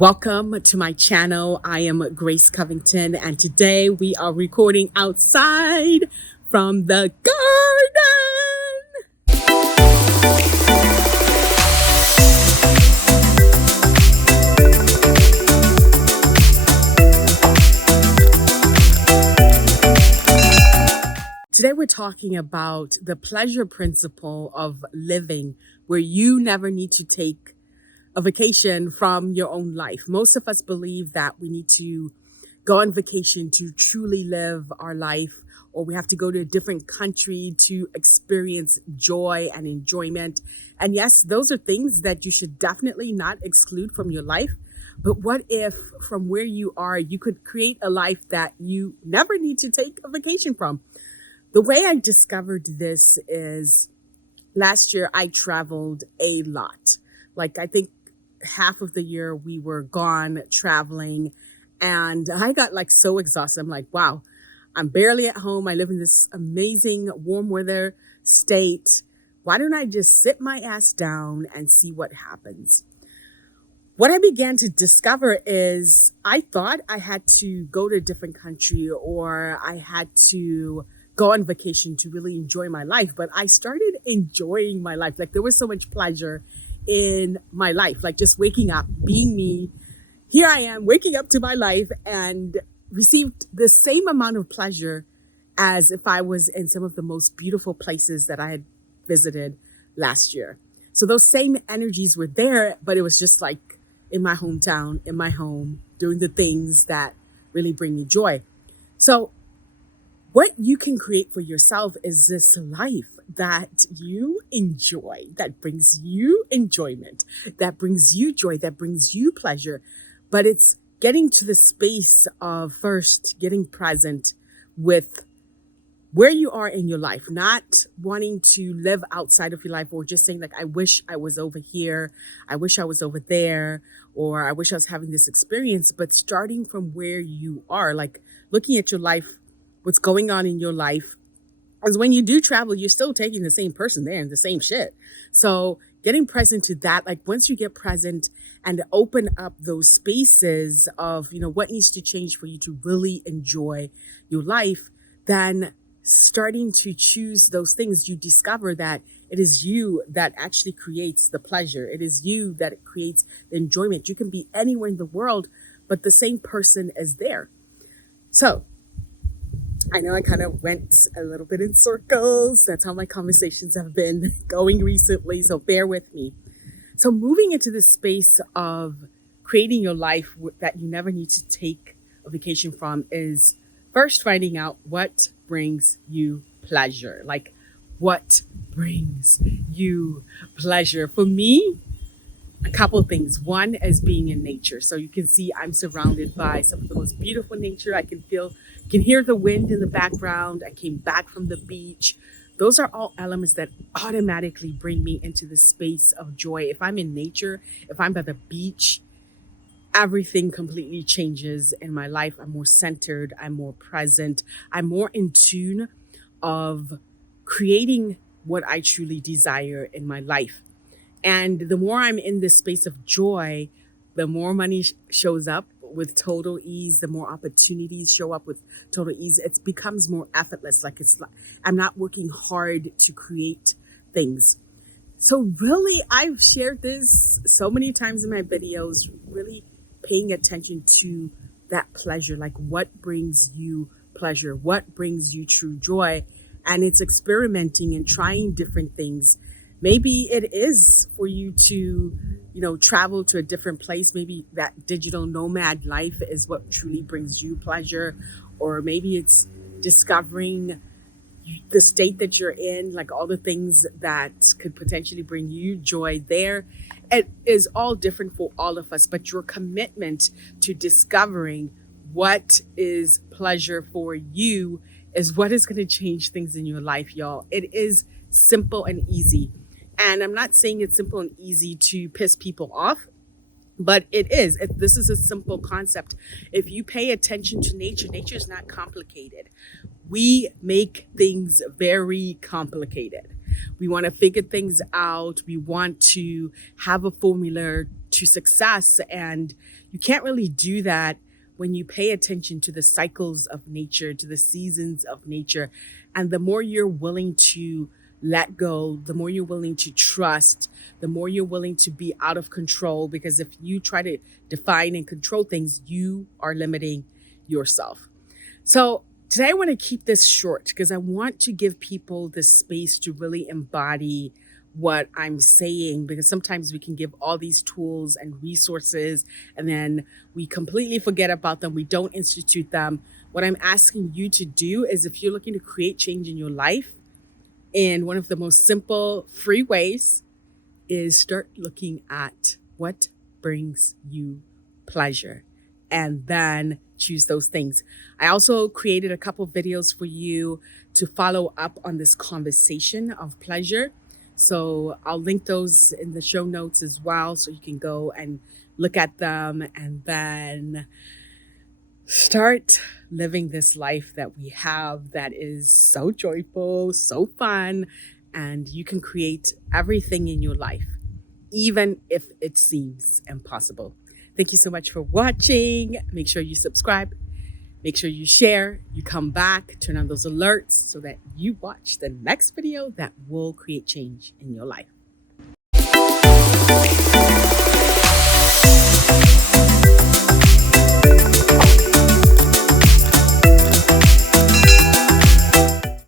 Welcome to my channel. I am Grace Covington, and today we are recording outside from the garden. Today we're talking about the pleasure principle of living, where you never need to take a vacation from your own life. Most of us believe that we need to go on vacation to truly live our life, or we have to go to a different country to experience joy and enjoyment. And yes, those are things that you should definitely not exclude from your life. But what if from where you are, you could create a life that you never need to take a vacation from? The way I discovered this is last year I traveled a lot. I think half of the year we were gone traveling, and I got so exhausted. I'm like, wow, I'm barely at home. I live in this amazing warm weather state. Why don't I just sit my ass down and see what happens? What I began to discover is I thought I had to go to a different country, or I had to go on vacation to really enjoy my life. But I started enjoying my life. There was so much pleasure in my life, just waking up, being me. Here I am waking up to my life and received the same amount of pleasure as if I was in some of the most beautiful places that I had visited last year. So those same energies were there, but it was just in my hometown, in my home, doing the things that really bring me joy. So what you can create for yourself is this life that you enjoy, that brings you enjoyment, that brings you joy, that brings you pleasure. But it's getting to the space of first getting present with where you are in your life, not wanting to live outside of your life, or just saying I wish I was over here, I wish I was over there, or I wish I was having this experience, but starting from where you are, looking at your life, what's going on in your life. Because when you do travel, you're still taking the same person there and the same shit. So getting present to that, once you get present and open up those spaces of, what needs to change for you to really enjoy your life, then starting to choose those things, you discover that it is you that actually creates the pleasure. It is you that creates the enjoyment. You can be anywhere in the world, but the same person is there. So I know I kind of went a little bit in circles. That's how my conversations have been going recently, so bear with me. So moving into the space of creating your life that you never need to take a vacation from is first finding out what brings you pleasure. What brings you pleasure? For me, a couple of things. One is being in nature. So you can see I'm surrounded by some of the most beautiful nature. I can hear the wind in the background. I came back from the beach. Those are all elements that automatically bring me into the space of joy. If I'm in nature, if I'm by the beach, everything completely changes in my life. I'm more centered. I'm more present. I'm more in tune of creating what I truly desire in my life. And the more I'm in this space of joy, the more money shows up with total ease, the more opportunities show up with total ease. It becomes more effortless. I'm not working hard to create things. So really, I've shared this so many times in my videos, really paying attention to that pleasure, what brings you pleasure, what brings you true joy. And it's experimenting and trying different things. Maybe it is for you to, travel to a different place. Maybe that digital nomad life is what truly brings you pleasure. Or maybe it's discovering the state that you're in, all the things that could potentially bring you joy there. It is all different for all of us, but your commitment to discovering what is pleasure for you is what is going to change things in your life, y'all. It is simple and easy. And I'm not saying it's simple and easy to piss people off, but it is. This is a simple concept. If you pay attention to nature, nature is not complicated. We make things very complicated. We want to figure things out. We want to have a formula to success. And you can't really do that when you pay attention to the cycles of nature, to the seasons of nature. And the more you're willing to let go, the more you're willing to trust, the more you're willing to be out of control. Because if you try to define and control things, you are limiting yourself. So today I want to keep this short because I want to give people the space to really embody what I'm saying, because sometimes we can give all these tools and resources and then we completely forget about them. We don't institute them. What I'm asking you to do is, if you're looking to create change in your life, in one of the most simple, free ways, is start looking at what brings you pleasure and then choose those things. I also created a couple videos for you to follow up on this conversation of pleasure. So I'll link those in the show notes as well, so you can go and look at them and then start living this life that we have that is so joyful, so fun, and you can create everything in your life, even if it seems impossible. Thank you so much for watching. Make sure you subscribe. Make sure you share, you come back, turn on those alerts so that you watch the next video that will create change in your life.